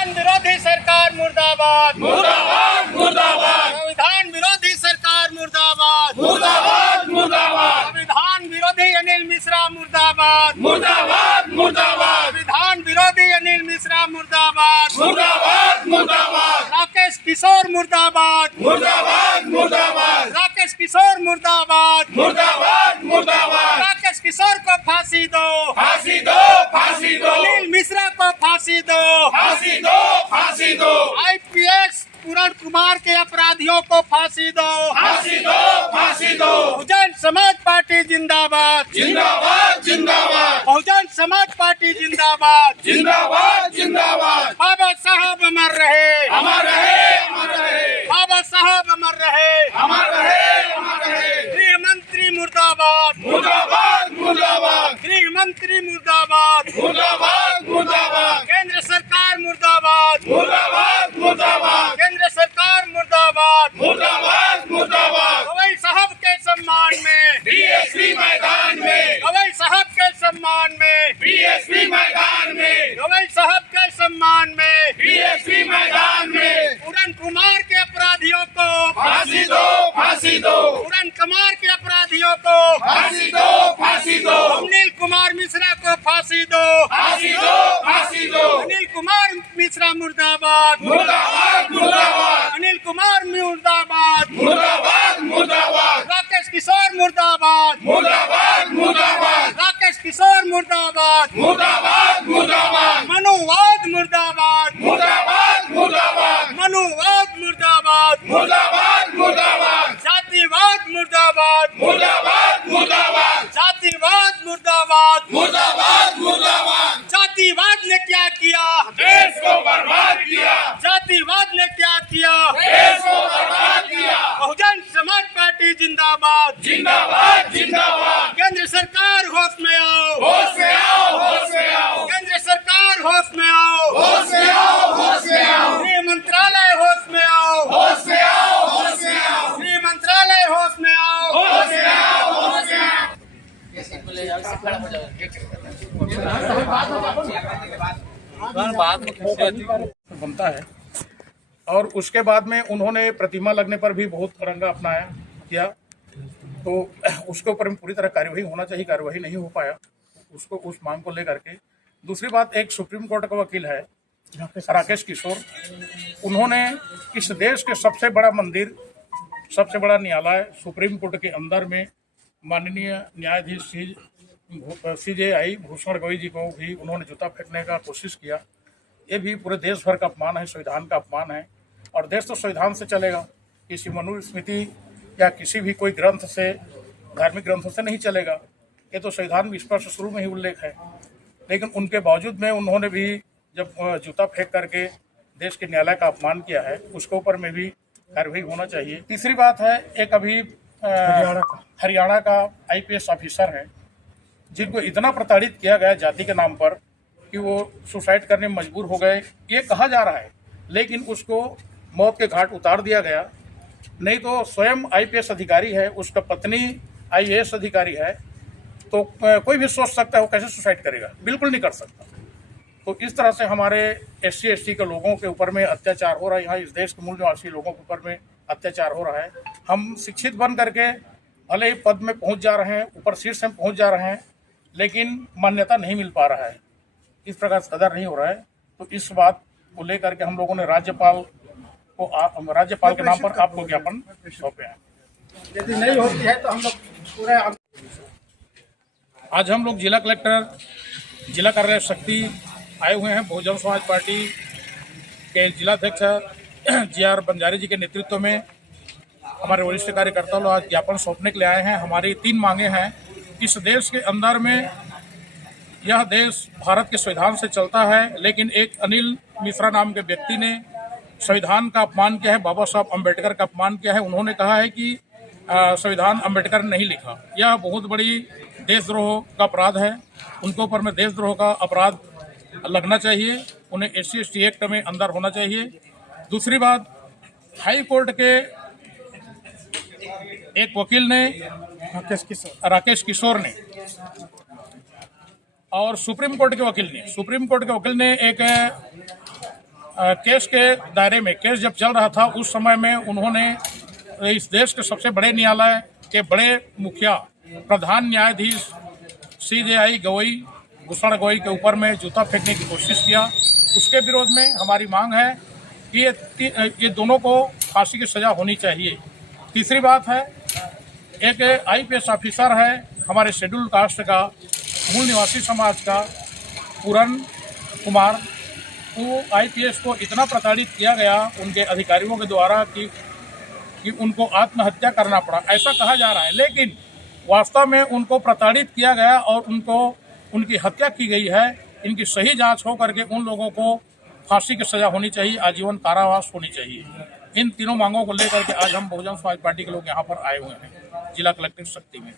संविधान विरोधी सरकार मुर्दाबाद, मुर्दाबाद मुर्दाबाद संविधान विरोधी सरकार मुर्दाबाद, मुर्दाबाद मुर्दाबाद संविधान विरोधी अनिल मिश्रा मुर्दाबाद, मुर्दाबाद मुर्दाबाद संविधान विरोधी अनिल मिश्रा मुर्दाबाद, मुर्दाबाद मुर्दाबाद राकेश किशोर मुर्दाबाद, मुर्दाबाद मुर्दाबाद राकेश किशोर मुर्दाबाद, मुर्दाबाद मुर्दाबाद राकेश किशोर को फांसी दो, फांसी दो फांसी दो अनिल मिश्रा को फांसी दो, फांसी दो फांसी दो आईपीएस पूरण कुमार के अपराधियों को फांसी दो, फांसी दो फांसी दो बहुजन समाज पार्टी जिंदाबाद, जिंदाबाद जिंदाबाद बहुजन समाज पार्टी जिंदाबाद, जिंदाबाद जिंदाबाद बाबा साहब अमर रहे, अमर रहे अमर रहे बाबा साहब अमर रहे, अमर रहे अमर रहे गृह मंत्री मुर्दाबाद, मुर्दाबाद मुर्दाबाद गृह मंत्री मुर्दाबाद, मुर्दाबाद मुर्दाबाद केंद्र सरकार मुर्दाबाद, मुर्दाबाद मुर्दाबाद केंद्र सरकार मुर्दाबाद, मुर्दाबाद मुर्दाबाद गवई साहब के सम्मान में, बीएसपी मैदान में गवई साहब के सम्मान में, बीएसपी मैदान में गवई साहब के सम्मान में बीएसपी मैदान में पूरन कुमार के अपराधियों को फांसी दो फांसी दो पूरन कुमार के अपराधियों को फांसी दो फांसी दो अनिल कुमार मिश्रा को फांसी दो, फांसी दो फांसी दो अनिल कुमार मिश्रा मुर्दाबाद, मुर्दाबाद मुर्दाबाद अनिल कुमार मुर्दाबाद, मुर्दाबाद मुर्दाबाद राकेश किशोर मुर्दाबाद, मुर्दाबाद मुर्दाबाद राकेश किशोर मुर्दाबाद, मुर्दाबाद मुर्दाबाद मनुवाद मुर्दाबाद, मुर्दाबाद मुर्दाबाद मनुवाद मुर्दाबाद, मुर्दाबाद मुर्दाबाद जातिवाद मुर्दाबाद, मुर्दाबाद मुर्दाबाद जातिवाद मुर्दाबाद, मुर्दाबाद मुर्दाबाद जातिवाद ने क्या किया, देश को बर्बाद किया जातिवाद ने क्या किया, देश को बर्बाद किया बहुजन समाज पार्टी जिंदाबाद, जिंदाबाद जिंदाबाद केंद्र सरकार होश में आओ, होश में आओ होश में आओ केंद्र सरकार होश में आओ, होश में आओ होश में आओ गृह मंत्रालय होश में आओ, होश में आओ होश में आओ गृह मंत्रालय होश में आओ, होश में आओ होश में आओ बनता है। और उसके बाद में उन्होंने प्रतिमा लगने पर भी बहुत रंगा अपनाया किया, तो उसके ऊपर पूरी तरह कार्यवाही होना चाहिए, कार्यवाही नहीं हो पाया उसको, उस मांग को लेकर के। दूसरी बात, एक सुप्रीम कोर्ट का वकील है राकेश किशोर, उन्होंने इस देश के सबसे बड़ा मंदिर, सबसे बड़ा न्यायालय सुप्रीम कोर्ट के अंदर में माननीय न्यायाधीश CJI भूषण गवई जी को भी उन्होंने जूता फेंकने का कोशिश किया। ये भी पूरे देश भर का अपमान है, संविधान का अपमान है। और देश तो संविधान से चलेगा, किसी मनुस्मृति या किसी भी कोई ग्रंथ से, धार्मिक ग्रंथों से नहीं चलेगा। ये तो संविधान में स्पष्ट शुरू में ही उल्लेख है। लेकिन उनके बावजूद में उन्होंने भी जब जूता फेंक करके देश के न्यायालय का अपमान किया है, उसके ऊपर में भी कार्रवाई होना चाहिए। तीसरी बात है, एक अभी हरियाणा का IPS ऑफिसर है जिनको इतना प्रताड़ित किया गया जाति के नाम पर कि वो सुसाइड करने में मजबूर हो गए, ये कहा जा रहा है। लेकिन उसको मौत के घाट उतार दिया गया। नहीं तो स्वयं IPS अधिकारी है, उसका पत्नी IAS अधिकारी है, तो कोई भी सोच सकता है वो कैसे सुसाइड करेगा, बिल्कुल नहीं कर सकता। तो इस तरह से हमारे SC ST के लोगों के ऊपर में अत्याचार हो रहा है, यहाँ इस देश के मूल निवासी लोगों के ऊपर में अत्याचार हो रहा है। हम शिक्षित बन करके भले ही पद में पहुंच जा रहे हैं, ऊपर शीर्ष में पहुंच जा रहे हैं, लेकिन मान्यता नहीं मिल पा रहा है, इस प्रकार से कदर नहीं हो रहा है। तो इस बात को लेकर के हम लोगों ने राज्यपाल के नाम पर आपको ज्ञापन सौंपे हैं। यदि नहीं होती है तो हम लोग पूरे आज हम लोग जिला कलेक्टर, जिला कार्यालय शक्ति आए हुए हैं। बहुजन समाज पार्टी के जिलाध्यक्ष GR बंजारी जी के नेतृत्व में हमारे वरिष्ठ कार्यकर्ता लोग आज ज्ञापन सौंपने के लिए आए हैं। हमारी 3 मांगे हैं। इस देश के अंदर में, यह देश भारत के संविधान से चलता है, लेकिन एक अनिल मिश्रा नाम के व्यक्ति ने संविधान का अपमान किया है, बाबा साहब अम्बेडकर का अपमान किया है। उन्होंने कहा है कि संविधान अम्बेडकर ने नहीं लिखा। यह बहुत बड़ी देशद्रोह का अपराध है। उनके ऊपर में देशद्रोह का अपराध लगना चाहिए, उन्हें SC ST एक्ट में अंदर होना चाहिए। दूसरी बात, हाई कोर्ट के एक वकील ने, राकेश किशोर ने, और सुप्रीम कोर्ट के वकील ने एक केस के दायरे में, केस जब चल रहा था उस समय में उन्होंने इस देश के सबसे बड़े न्यायालय के बड़े मुखिया प्रधान न्यायाधीश CJI गवई भूषण गवई के ऊपर में जूता फेंकने की कोशिश किया। उसके विरोध में हमारी मांग है कि ये दोनों को फांसी की सजा होनी चाहिए। तीसरी बात है, एक IPS ऑफिसर है हमारे शेड्यूल कास्ट का, मूल निवासी समाज का, पूरन कुमार, वो IPS को इतना प्रताड़ित किया गया उनके अधिकारियों के द्वारा कि उनको आत्महत्या करना पड़ा, ऐसा कहा जा रहा है। लेकिन वास्तव में उनको प्रताड़ित किया गया और उनकी हत्या की गई है। इनकी सही जांच हो करके उन लोगों को फांसी की सजा होनी चाहिए, आजीवन कारावास होनी चाहिए। इन तीनों मांगों को लेकर के आज हम बहुजन समाज पार्टी के लोग यहाँ पर आए हुए हैं जिला कलेक्टर शक्ति में।